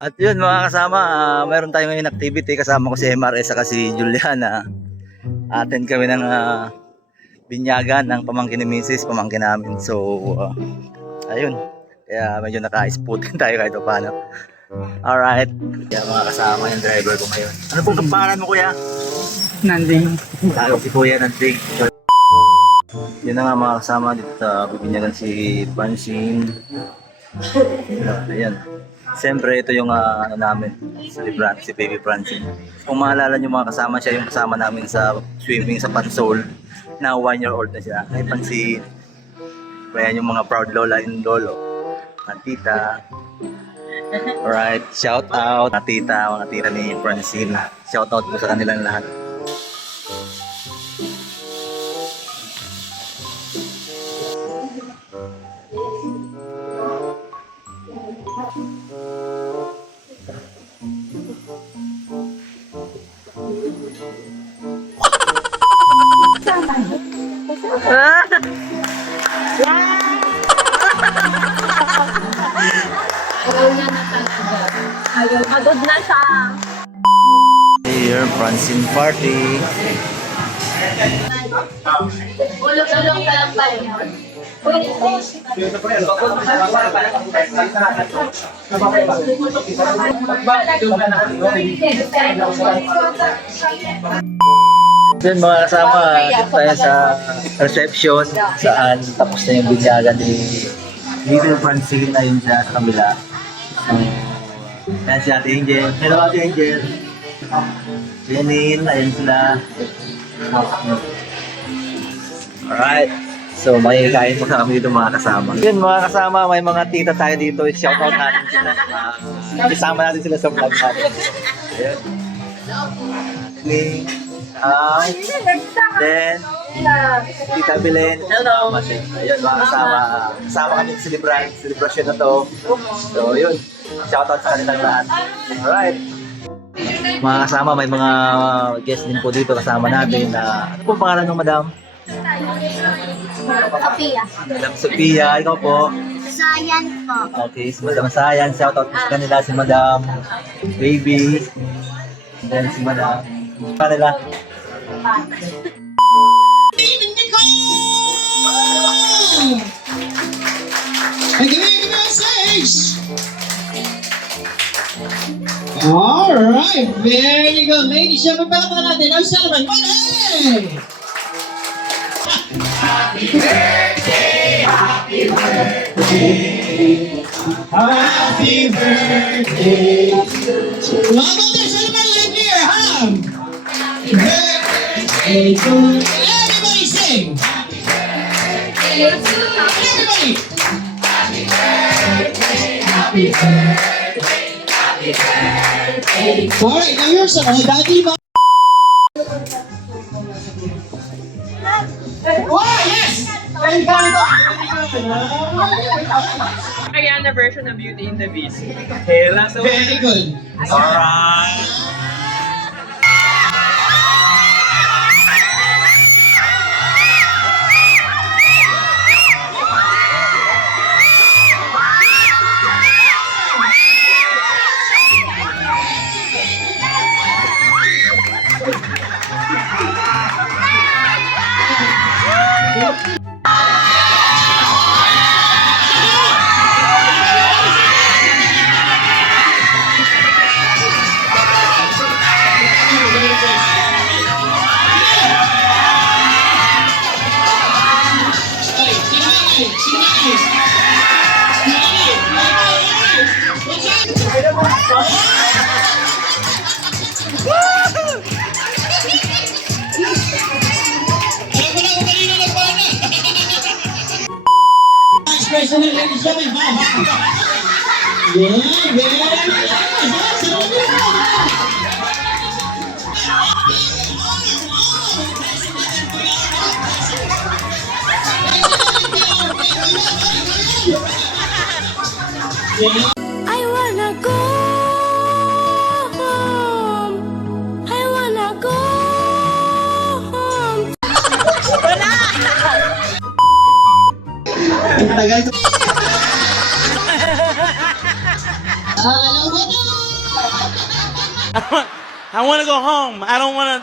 At yun mga kasama, meron tayong ngayon activity. Kasama ko si MRS at si Juliana. Attend kami ng binyagan ng pamangkin ni Mrs. Pamangkin namin. So, ayun. Kaya medyo naka-spootin tayo kahit paano. Alright. Kaya mga kasama yung driver ko ngayon. Ano pong kapangalan mo, kuya? Nanding. Tawag si kuya Nanding. Yun na nga mga kasama dito. Bibinyagan si Francine. Ayan. Siyempre ito yung ano namin, si Baby Francine. Kung maalala nyo mga kasama, siya yung kasama namin sa swimming sa Pansol. Na 1 year old na siya. Ay Francine. Kaya yung mga proud lola and lolo. Mga tita. Alright, shout out mga tita ni Francine. Shout out po sa kanilang lahat. Ayaw, pagod na siya. Here, Francine party. Ulog-ulog ka lang pa yun. Then mga kasama, dito tayo sa reception saan tapos na yung binyagan ni Little Francine na yun siya sa kabila. So, ayan si Ate Angel. Hello Ate Angel. Janine, ayun sila. Alright. So makikain po kami dito mga kasama. Yun mga kasama, may mga tita tayo dito. Shoutout natin sila. Isama natin sila sa vlog natin. Ayun. Then, Tita Belen. Hello. Ayun mga kasama. Kasama kami sa celebration na to. So yun. Shoutout sa kanilang lahat. Alright. Mga kasama, may mga guest din po dito kasama natin. Ano po pangalan ng madam? Sophia. Madam Sophia, ikaw po. Sayan po. Okay, si Madam Sayan, shoutout po sa kanila, si Madam Baby, then si Madam kanila. Alright, very good. Ladies, syempre palakpakan natin ang celebrant. Hey! Happy birthday, happy birthday, happy birthday. How about this? Celebrate right here, huh? Happy birthday to everybody sing. Happy birthday to everybody. Happy birthday, happy birthday, happy birthday. Alright, now yours are all daddy. Oh, yes! Very Ariana version of Beauty and the Beast. good. Alright. Expression ng ladies and gentlemen. Yeah, very I wanna go home. I wanna go home. Tagal ko. Hello, I want to go home. I don't want to.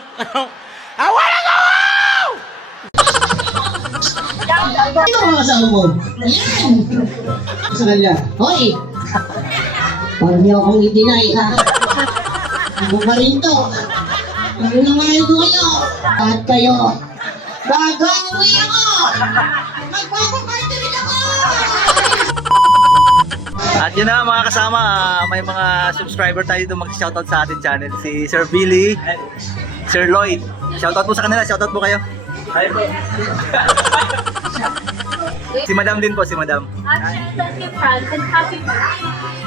I want to go home. Ito mga kasama mo. Ayan! Sa kanya. Hoy! Parang di akong i-deny ha. Ako pa rin to. Ano naman ko kayo? At kayo. Gagawi ako! Magpapaparty rin ako! At yun na mga kasama, may mga subscriber tayo dito mag-shoutout sa ating channel. Si Sir Billy, Sir Lloyd. Shoutout po sa kanila, shoutout po kayo. Si Madam din po, si Madam.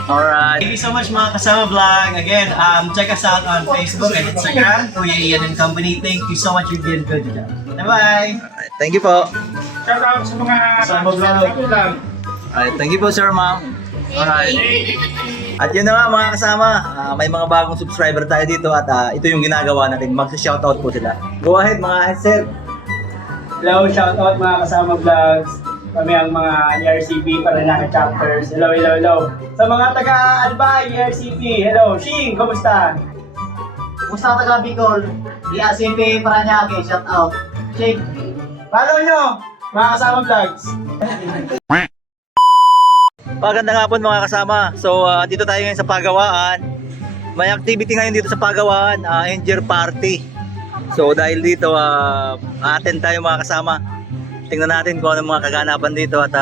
Alright. Thank you so much mga kasama vlog. Again, check us out on Facebook and Instagram, Kuya Ian and Company. Thank you so much, you've been good to Bye-bye! Alright, thank you po. Shout out sa mga Kasama vlog. Alright, thank you po Sir Ma'am. Alright. At yun na nga mga kasama, may mga bagong subscriber tayo dito at ito yung ginagawa natin, mag-shoutout po sila. Go ahead mga sir. Hello, shout out mga kasama vlogs. Kami ang mga ERCP para naka chapters. Hello, hello, hello. Sa mga taga-Albay, ERCP, hello. Shing, kumusta? Kumusta taga Bicol? ERCP Paranaque, shout out. Shake. Follow nyo, mga kasama vlogs. Magandang hapon mga kasama. So dito tayo ngayon sa Pagawaan. May activity ngayon dito sa Pagawaan, End-Year Party. So dahil dito attend tayo mga kasama. Tingnan natin kung anong mga kaganapan dito at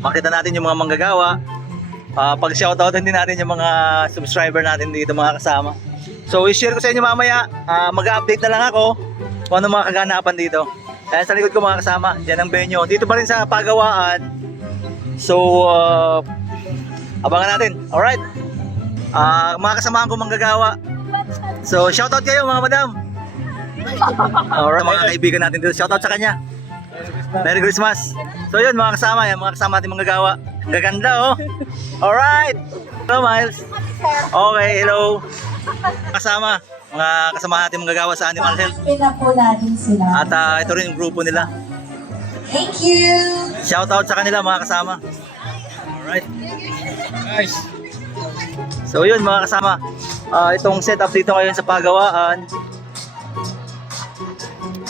makita natin yung mga manggagawa. Pag-shoutoutin din natin yung mga subscriber natin dito mga kasama. So i-share ko sa inyo mamaya, mag-update na lang ako kung anong mga kaganapan dito. Ayan sa likod ko mga kasama, dyan ang venue. Dito pa rin sa Pagawaan. So, abangan natin. Alright. Mga kasamahan ko manggagawa. So, shoutout kayo mga madam. Alright, mga kaibigan natin dito. Shoutout sa kanya. Merry Christmas. So yun mga kasama, yan, mga kasama natin manggagawa. Gaganda oh. Alright. Hello Miles. Okay, hello. Kasama, mga kasama natin manggagawa sa Animal Health. Pina po natin sila. At ito rin yung grupo nila. Thank you! Shoutout sa kanila mga kasama. Alright. Nice. So yun mga kasama, itong setup dito ngayon sa Pagawaan,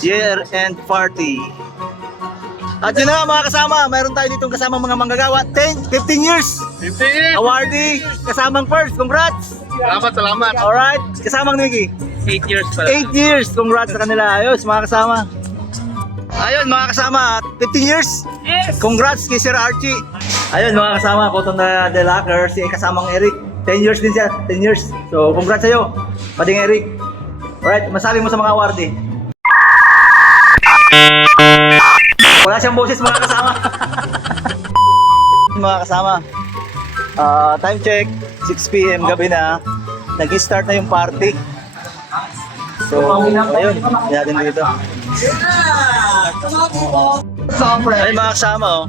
year end party. At yun na mga kasama, mayroon tayo ditong kasama mga manggagawa. 15 years! 15 years! Awardee! Kasamang first, congrats! Salamat! Alright, kasamang Nicky. 8 years pala. 8 years, congrats sa kanila. Ayos mga kasama. Ayun mga kasama, 15 years. Yes! Congrats kay Sir Archie. Ayun mga kasama, Cotton na The Locker, si kasamang Eric. 10 years din siya, 10 years. So congrats sa'yo, pading Eric. Alright, masabi mo sa mga awardee. Wala siyang boses mga kasama. Mga kasama, time check, 6 PM gabi na. Nag-start na yung party. So, ayun, natin dito. Ayun mga kasama, oh.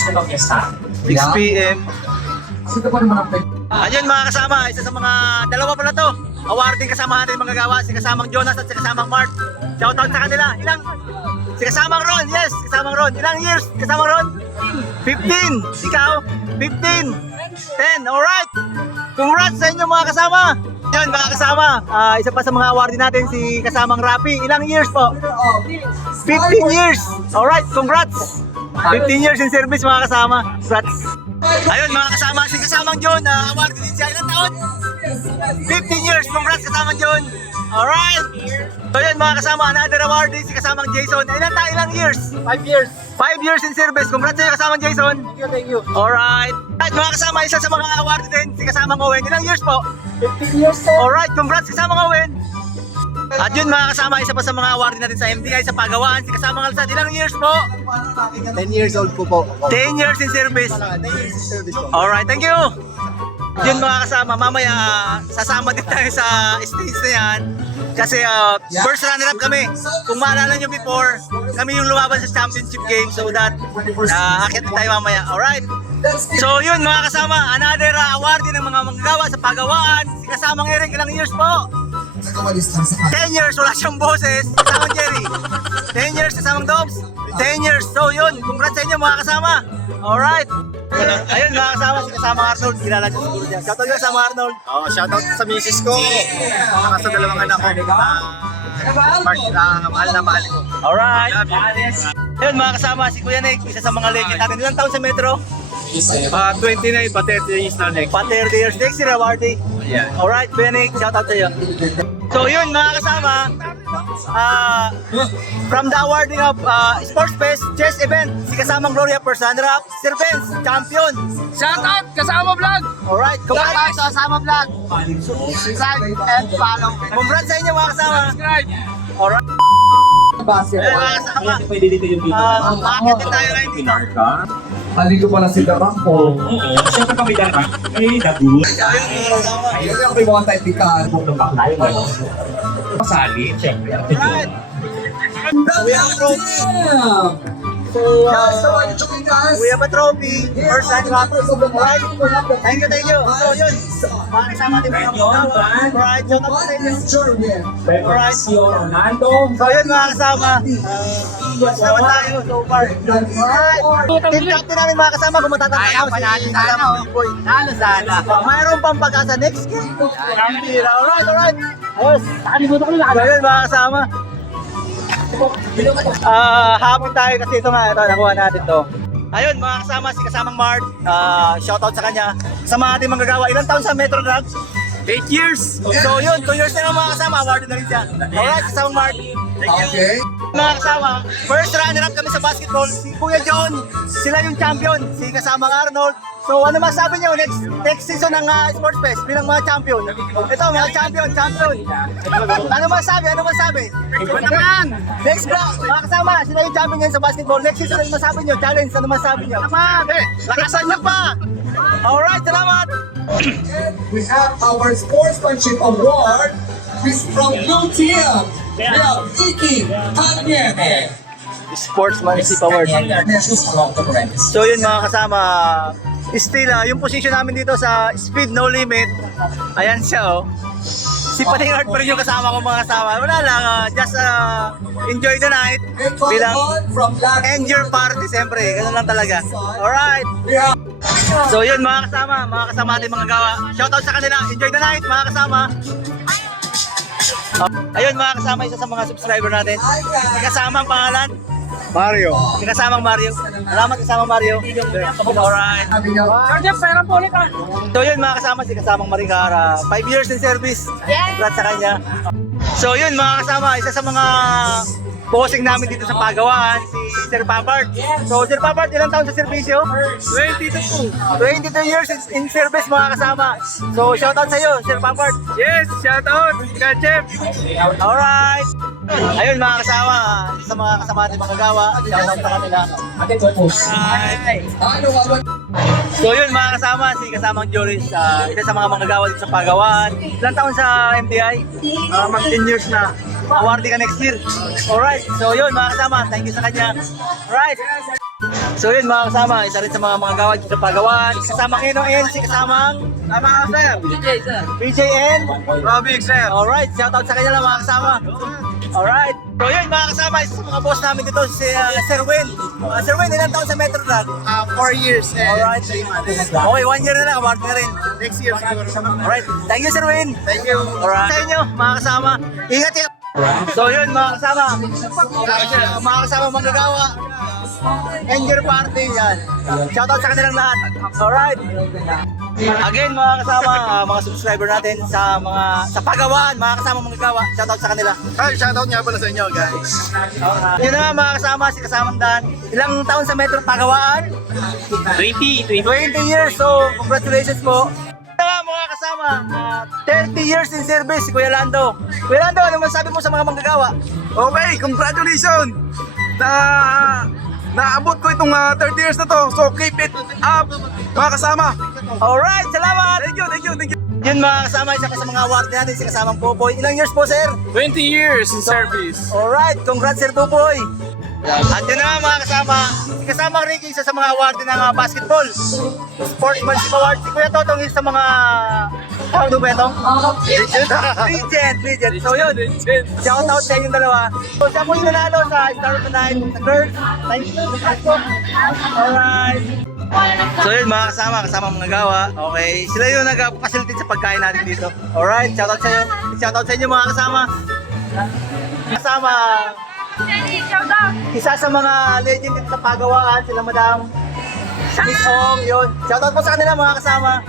6 PM. Ayun mga kasama, isa sa mga dalawa pala to. Awarding kasama natin mga gawa, si kasamang Jonas at si kasamang Mark. Shoutout sa kanila. Si kasamang Ron, yes, kasamang Ron. Ilang years kasamang Ron? 15. Ikaw? 15. 10. Alright. Congrats sa inyo mga kasama. Yun mga kasama, isa pa sa mga awardee natin si kasamang Rapi. Ilang years po? 15 years. Alright, congrats. 15 years in service mga kasama. Congrats. Ayun mga kasama, si kasamang John, awardee din siya. Ilang taon? 15 years. Congrats kasamang John. Alright. So yun mga kasama, another awardee si kasamang Jason. Ilang years? 5 years. 5 years in service. Congrats sa'yo kasamang Jason. Thank you. Alright. At mga kasama, isa sa mga awardee din si kasamang Owen. Ilang years po? 15 years, sir. Alright, congrats kasamang Owen. At yun mga kasama, isa pa sa mga awardee natin sa MDI sa Pagawaan, si kasamang Alsad. Ilang years po? 10 years old po po. 10 years in service. 10 years in service po. Alright, thank you. Yun mga kasama, mamaya sasama din tayo sa stage na yan. Kasi first runner-up kami. Kung maalala nyo before, kami yung lumaban sa championship game. So that, akit tayo mamaya. Alright. So yun mga kasama, another awardee ng mga manggagawa sa Pagawaan. Si kasamang Eric, ilang years po? 10 years, wala siyang boses. Kasamang Jerry. 10 years, kasamang Dobbs. 10 years. So yun, congrats sa inyo mga kasama. Alright. Ayun, mga kasama, si kasama Arnold. Kilala niyo siguro dyan. Shoutout ka kasama Arnold. Oh, shoutout sa misis ko. Saka sa dalawang anak ko. Mahal na mahal ko. Alright. Love you. Ayun, mga kasama, si Kuya Nick, isa sa mga legend natin. Ilang taon sa Metro? 29 pa 30 years na next. Pa 30 years. Next year, awardee. Yeah. Alright, Kuya Nick, shoutout sa iyo. So yun, mga kasama, from the awarding of Sports Fest Chess Event, si kasamang Gloria Persanrap, Sir Benz, champion. Shoutout kasama vlog. Alright, congrats sa kasama vlog. Subscribe and follow. Congrats sa inyo, mga kasama. Subscribe. Alright. Ayun, mga kasama. Makakit din tayo ngayon dito. Halika pala si Darako. Siyempre kami dara. Ayun, mga kasama. Ayun yung kay mga taipikan. Pasali, siyempre. Alright. We have a trophy. So, we have a trophy. First time rap. Alright. Thank you, thank you. So, yun. Mga kasama din mga kasama. Alright, shout out sa inyo. Alright. Ronaldo. So, yun mga kasama. Mas naman tayo so far. Alright. Team captain namin mga kasama. Kung matatandaan ko si kasama boy. Nalo sana. Mayroon pang pag-asa next game. Alright, alright. Ayos. So, yun mga kasama. Happy tayo kasi ito nga, ito, nakuha natin to. Ayun, mga kasama, si kasamang Mart, shoutout sa kanya. Sa mga ating manggagawa, ilang taon sa Metro Drug? 8 years! So yun, 2 years na lang mga kasama, awarded na rin siya. Alright, kasamang Mart. Thank you. Okay. Mga kasama, first runner-up kami sa basketball, si Kuya John, sila yung champion, si kasamang Arnold. So ano masabi niyo next season ng Sports Fest bilang mga champion? Ito, mga champion. Ano masabi? Ikaw naman! Next block, mga kasama, sila yung champion ngayon sa basketball. Next season, ano masabi niyo? Challenge, ano masabi niyo? Naman! Lakasan niyo pa! Alright, salamat! We have our sportsmanship award. This from Blue Team. We have Iki Tanyeme. Sportsmanship Award. So yun mga kasama, still yung position namin dito sa Speed No Limit, ayan siya oh. Si Patingard pa rin yung kasama ko mga kasama. Wala lang, just enjoy the night bilang end your party siyempre, ganun lang talaga. Alright. So yun mga kasama ating mga gawa. Shoutout sa kanila, enjoy the night mga kasama. Ayun mga kasama, isa sa mga subscriber natin. Si kasamang pangalan? Mario. Si kasamang Mario. Salamat kasamang Mario. Alright. So yun mga kasama, si kasamang Marikara. 5 years in service. Congrats sa kanya. So yun mga kasama, isa sa mga bossing namin dito sa Pagawaan, si Sir Papart. So Sir Papart, ilang taon sa servisyo? 22 years in service mga kasama. So shoutout sa iyo, Sir Papart. Yes, shoutout. Kachep. Alright. Ayun mga kasama, sa mga kasama natin mga gawa, shoutout sa kanila. Alright. So yun mga kasama, si kasamang Joris, isa sa mga manggagawa dito sa Pagawaan. Ilang taon sa MTI? Mag 10 years na. Awardee ka next year. Alright, so yun mga kasama, thank you sa kanya. Alright. So yun mga kasama, isa rin sa mga manggagawa dito sa Pagawaan. Kasamang N.O.N, si kasamang BJN. Robbie sir. Alright, shoutout sa kanya lang mga kasama. Alright. So yun mga kasama, isa sa mga boss namin dito si Sir Win. Sir Win, ilang taon sa Metro Drug? 4 years. Alright. Okay, 1 year na lang, award na rin. Next year siguro. Alright, thank you Sir Win. Thank you. Alright. Sa inyo, mga kasama, ingat kayo. So yun mga kasama, mga kasama manggagawa. End your party yan. Shoutout sa kanilang lahat. Alright. Again mga kasama, mga subscriber natin sa Pagawaan, mga kasama manggagawa. Shoutout sa kanila. Hi, shoutout nga pala sa inyo guys. Yun na nga mga kasama, si kasamang Dan. Ilang taon sa Metro Pagawaan? 20 years, so congratulations po. Yun na nga mga kasama, 30 years in service si Kuya Lando. Kuya Lando, ano masabi mo sa mga manggagawa? Okay, congratulations. Naabot ko itong 30 years na to. So keep it up, mga kasama. Alright, salamat! Thank you. Yun mga kasama, isa ka sa mga award natin, si kasamang Popoy. Ilang years po, sir? 20 years in service. Alright, congrats sir Popoy! At yun na nga mga kasama, si kasamang Ricky, isa sa mga award ng basketball. Sportsmanship Award. Si Kuya Totong, isa sa mga... Tawag doon ba itong? Legend. So yun, shout out sa inyong dalawa. So siya po yung nanalo sa Star of the Night, sa girls. Thank you. Alright. So yun mga kasama mga gawa. Okay, sila yung nag-facilitate sa pagkain natin dito. Alright, shoutout sa inyo. Shoutout sa inyo mga kasama. Kasama, isa sa mga legend dito sa pagawaan, sila Madam Miss Ong, yun. Shoutout po sa kanila mga kasama.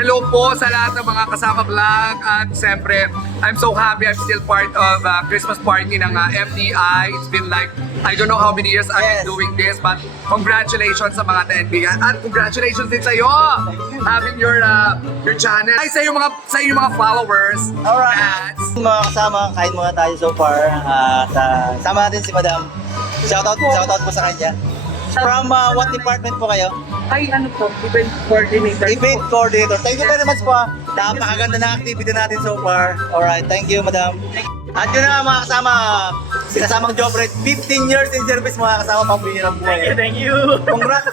Hello po sa lahat ng mga kasama vlog at siyempre, I'm so happy I'm still part of Christmas party ng MTI. It's been like, I don't know how many years I've been doing this, but congratulations sa mga taenbigan at congratulations din sa iyo having your channel. Ay sa iyo mga followers. Alright. Mga kasama, kain muna tayo so far. Sama natin si Madam. Shoutout po sa kanya. From what department po kayo? Ay, ano po, event coordinator. Event coordinator. Thank you very much po. Napakaganda na activity natin so far. Alright, thank you Madam. At yun na nga mga kasama, sinasamang job rate, 15 years in service mga kasama, pambihirang buhay. Thank you. Congrats.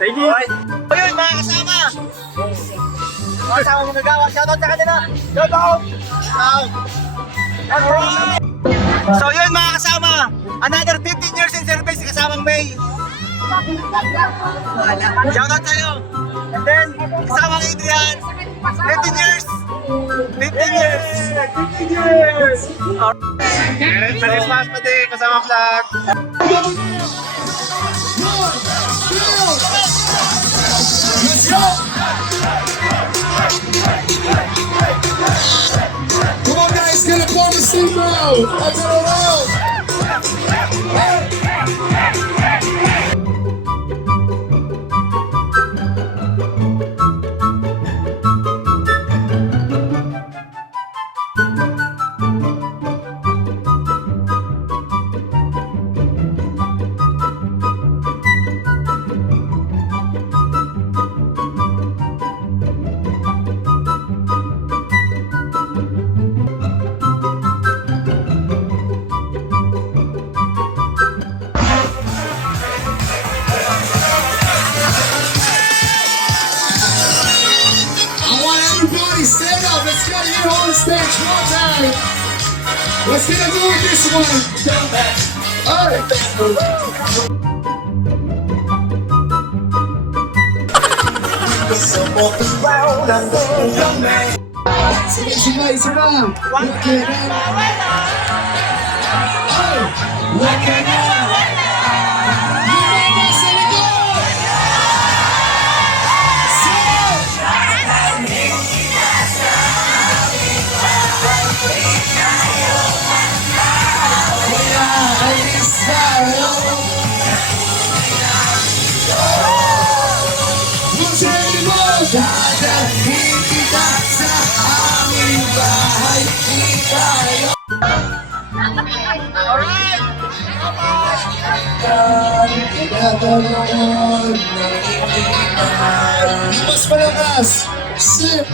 Thank you. Alright. O yun mga kasama. Mga kasama mga gawa, shoutout sa kanila. Shoutout. Alright. So yun mga kasama, another 15 years in service, kasamang May. Shoutout sa'yo. And then, kasamang Adrian, 15 years. 15 years. 15 years. Meron pa rin mas pati kasama vlog. Let's go! Come on guys, get up on the steam road! Let's go! Everybody stand up. Let's get here on the stage one time. Let's get into this one. All right. It's around. Mas malakas! Sip!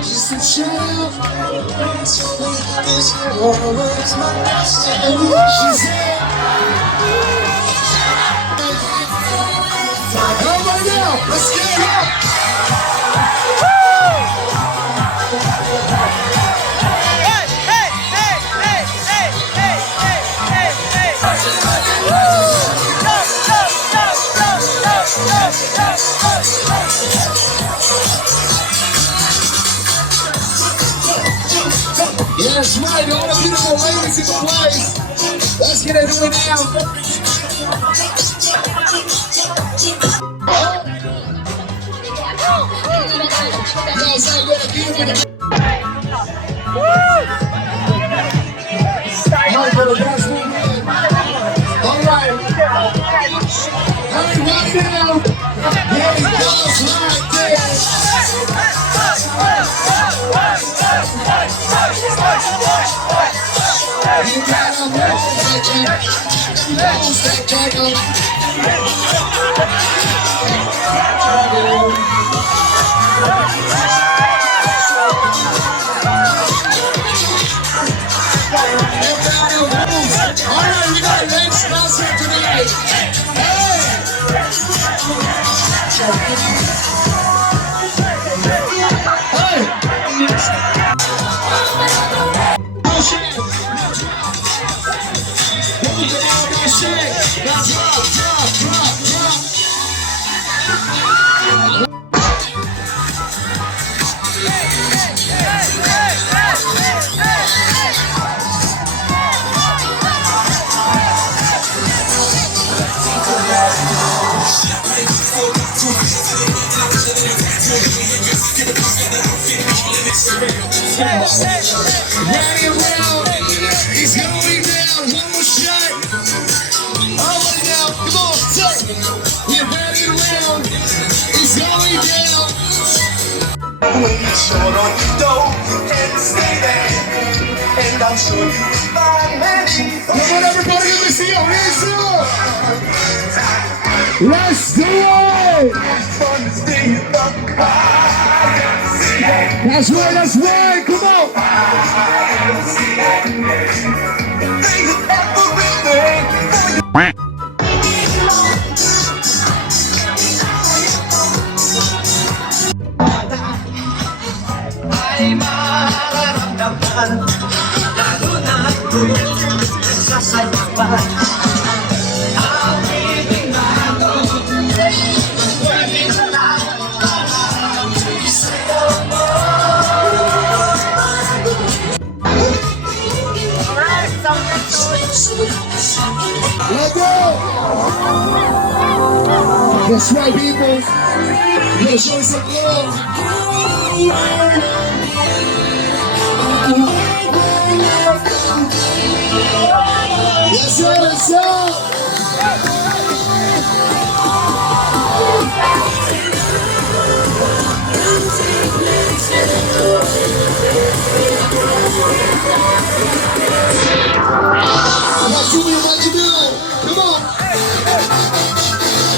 Just a child. She said, "Come on now, let's get it up." Yes, right, all the beautiful ladies in the place. Let's get into it now. Yes, I'm gonna give it. All right. Everybody now. Here it goes right there. You gotta move that jiggle. Alright, we got a late sponsor tonight. Hey! Hey! It's going down. One more shot. All right now. Come on, say. We're ready round. It's going down. Sure on you don't and stay there. And I'm sure you find many. Come on, everybody, let me see your hands up. Let's do it. Fun to stay in the car. That's right, that's right. Come on. Let's go! That's right, people. Let's show some love. Yes, sir, yes, sir. Let's see what you do. Come on.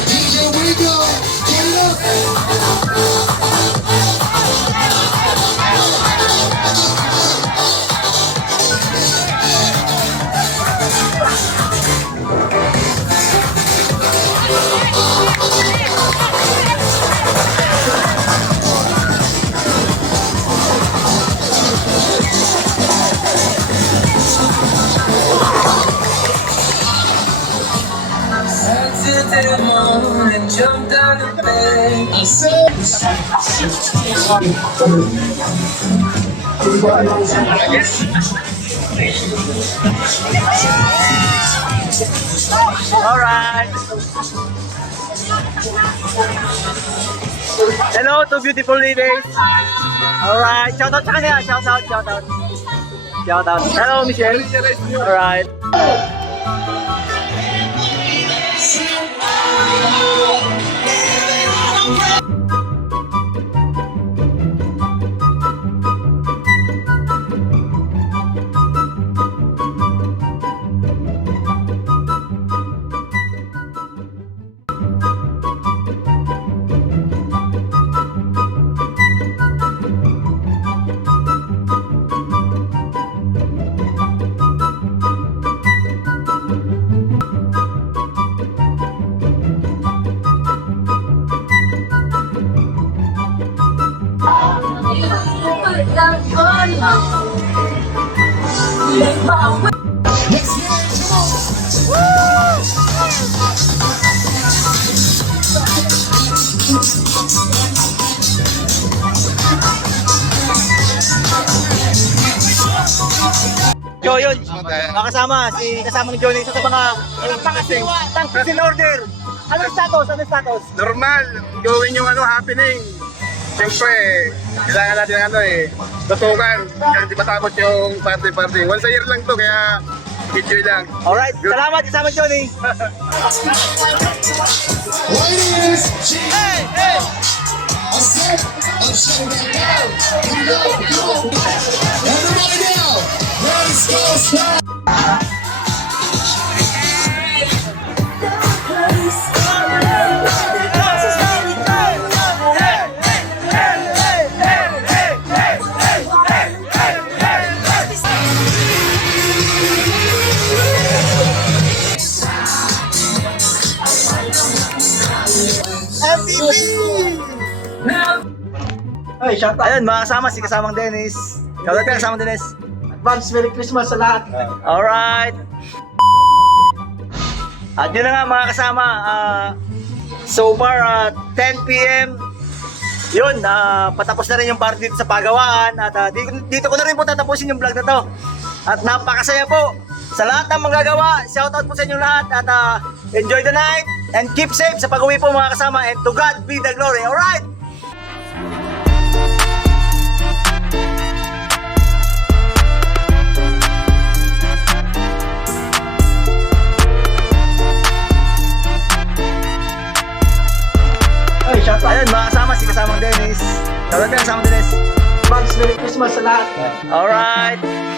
DJ Wigo, get it up. I said. Alright. Hello to beautiful ladies. Alright. Shout out sa kanya. Shout out. Shout out. Hello, Michelle. Alright. Yo, yun. Kasama ni Johnny isa sa mga tangkis in order. Anong status? Normal, gawin yung happening. Siyempre, kailangan natin tutukan. Kasi di matapos yung party. Once a year lang to, kaya enjoy lang. Alright, salamat kasama Johnny. Ladies, hey, hey. I said, I'm shutting that down. Go. Everybody down. Let's go, stop. Ay, shout out. Ayun, mga kasama, si kasamang Dennis. Shout out kasamang Dennis. Advance Merry Christmas sa lahat. Alright. At yun na nga mga kasama, so far 10 PM, yun, patapos na rin yung party dito sa Pagawaan at dito ko na rin po tatapusin yung vlog na to. At napakasaya po sa lahat ng manggagawa. Shoutout po sa inyo lahat at enjoy the night and keep safe sa pag-uwi po mga kasama, and to God be the glory. Alright! Shoutout ka, kasama din. Mags, Merry Christmas sa lahat. Alright.